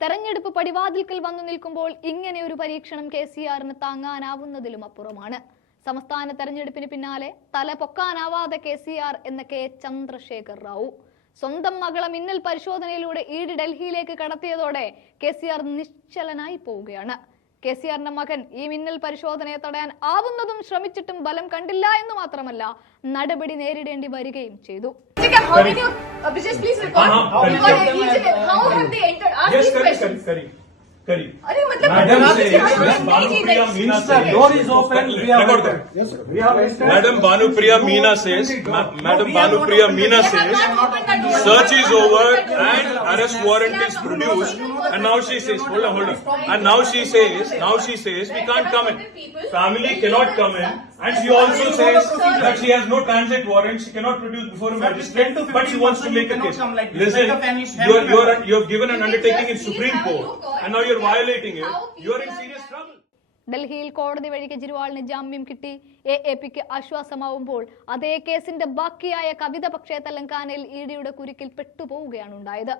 തെരഞ്ഞെടുപ്പ് പടിവാതിൽക്കൽ വന്നു നിൽക്കുമ്പോൾ ഇങ്ങനെ ഒരു പരീക്ഷണം കെസിആറിന് താങ്ങാനാവുന്നതിലും അപ്പുറമാണ്. സംസ്ഥാന തെരഞ്ഞെടുപ്പിന് പിന്നാലെ തല പൊക്കാനാവാതെ കെസിആർ എന്ന കെ ചന്ദ്രശേഖർ റാവു സ്വന്തം മകളെ മിന്നൽ പരിശോധനയിലൂടെ ഇഡി ഡൽഹിയിലേക്ക് കടത്തിയതോടെ കെസിആർ നിശ്ചലനായി പോവുകയാണ്. കെസിആറിന്റെ മകൻ ഈ മിന്നൽ പരിശോധനയെ തടയാൻ ആവുന്നതും ശ്രമിച്ചിട്ടും ബലം കണ്ടില്ല എന്ന് മാത്രമല്ല നടപടി നേരിടേണ്ടി വരികയും ചെയ്തു. Madam Bhanupriya Meena says, search is over and arrest warrant is produced, and now she says, hold on, and now she says we can't come in. Family cannot come in, and she also says that she has no transit warrant, she cannot produce before a magistrate, but she wants to make a case. Listen, you have given an undertaking in Supreme Court, and now you're violating it. You are in serious trouble. ഡൽഹിയിൽ കോടതി വഴി കെജ്രിവാളിന് ജാമ്യം കിട്ടി എപിക്ക് ആശ്വാസമാവുമ്പോൾ അതേ കേസിന്റെ ബാക്കിയായ കവിത പക്ഷേ തെലങ്കാനയിൽ ഇഡിയുടെ കുരുക്കിൽ പെട്ടുപോവുകയാണ് ഉണ്ടായത്.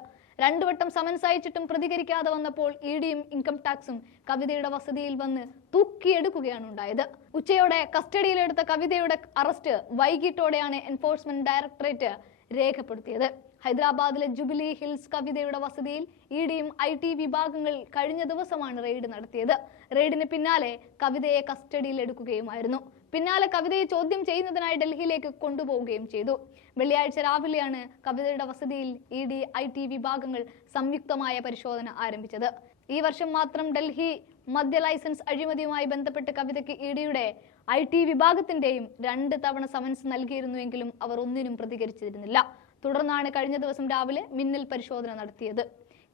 രണ്ടുവട്ടം സമൻസ് അയച്ചിട്ടും പ്രതികരിക്കാതെ വന്നപ്പോൾ ഇഡിയും ഇൻകം ടാക്സും കവിതയുടെ വസതിയിൽ വന്ന് തൂക്കിയെടുക്കുകയാണ് ഉണ്ടായത്. ഉച്ചയോടെ കസ്റ്റഡിയിലെടുത്ത കവിതയുടെ അറസ്റ്റ് വൈകിട്ടോടെയാണ് എൻഫോഴ്സ്മെന്റ് ഡയറക്ടറേറ്റ് രേഖപ്പെടുത്തിയത്. ഹൈദരാബാദിലെ ജുബിലി ഹിൽസ് കവിതയുടെ വസതിയിൽ ഇഡിയും IT വിഭാഗങ്ങൾ കഴിഞ്ഞ ദിവസമാണ് റെയ്ഡ് നടത്തിയത്. റെയ്ഡിന് പിന്നാലെ കവിതയെ കസ്റ്റഡിയിൽ എടുക്കുകയുമായിരുന്നു. പിന്നാലെ കവിതയെ ചോദ്യം ചെയ്യുന്നതിനായി ഡൽഹിയിലേക്ക് കൊണ്ടുപോവുകയും ചെയ്തു. വെള്ളിയാഴ്ച രാവിലെയാണ് കവിതയുടെ വസതിയിൽ ഇഡി IT വിഭാഗങ്ങൾ സംയുക്തമായ പരിശോധന ആരംഭിച്ചത്. ഈ വർഷം മാത്രം ഡൽഹി മദ്യ ലൈസൻസ് അഴിമതിയുമായി ബന്ധപ്പെട്ട് കവിതയ്ക്ക് ഇഡിയുടെ IT വിഭാഗത്തിന്റെയും 2 തവണ സമൻസ് നൽകിയിരുന്നുവെങ്കിലും അവർ ഒന്നിനും പ്രതികരിച്ചിരുന്നില്ല. തുടർന്നാണ് കഴിഞ്ഞ ദിവസം രാവിലെ മിന്നൽ പരിശോധന നടത്തിയത്.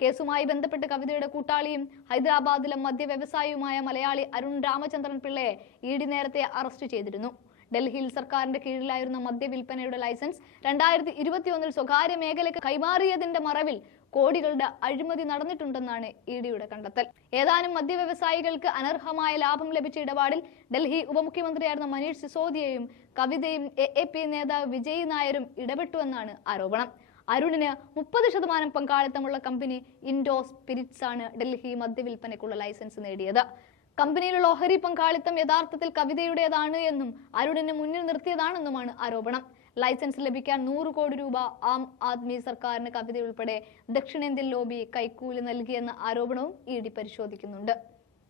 കേസുമായി ബന്ധപ്പെട്ട് കവിതയുടെ കൂട്ടാളിയും ഹൈദരാബാദിലെ മദ്യ വ്യവസായിയുമായ മലയാളി അരുൺ രാമചന്ദ്രൻ പിള്ളയെ ഇഡി നേരത്തെ അറസ്റ്റ് ചെയ്തിരുന്നു. ഡൽഹിയിൽ സർക്കാരിന്റെ കീഴിലായിരുന്ന മദ്യവിൽപ്പനയുടെ ലൈസൻസ് 2021 സ്വകാര്യ മേഖലയ്ക്ക് കൈമാറിയതിന്റെ മറവിൽ കോടികളുടെ അഴിമതി നടന്നിട്ടുണ്ടെന്നാണ് ഇഡിയുടെ കണ്ടെത്തൽ. ഏതാനും മദ്യവ്യവസായികൾക്ക് അനർഹമായ ലാഭം ലഭിച്ച ഇടപാടിൽ ഡൽഹി ഉപമുഖ്യമന്ത്രിയായിരുന്ന മനീഷ് സിസോദിയയും കവിതയും AAP നേതാവ് വിജയ് നായരും ഇടപെട്ടുവെന്നാണ് ആരോപണം. അരുണിന് 30% പങ്കാളിത്തമുള്ള കമ്പനി ഇൻഡോ സ്പിരിറ്റ്സ് ആണ് ഡൽഹി മദ്യവിൽപ്പനയ്ക്കുള്ള ലൈസൻസ് നേടിയത്. കമ്പനിയിലുള്ള ഓഹരി പങ്കാളിത്തം യഥാർത്ഥത്തിൽ കവിതയുടേതാണ് എന്നും അരുണിനെ മുന്നിൽ നിർത്തിയതാണെന്നുമാണ് ആരോപണം. ലൈസൻസ് ലഭിക്കാൻ 100 കോടി രൂപ ആം ആദ്മി സർക്കാരിന് കവിത ഉൾപ്പെടെ ദക്ഷിണേന്ത്യൻ ലോബി കൈക്കൂലി നൽകിയെന്ന ആരോപണവും ഇഡി പരിശോധിക്കുന്നുണ്ട്.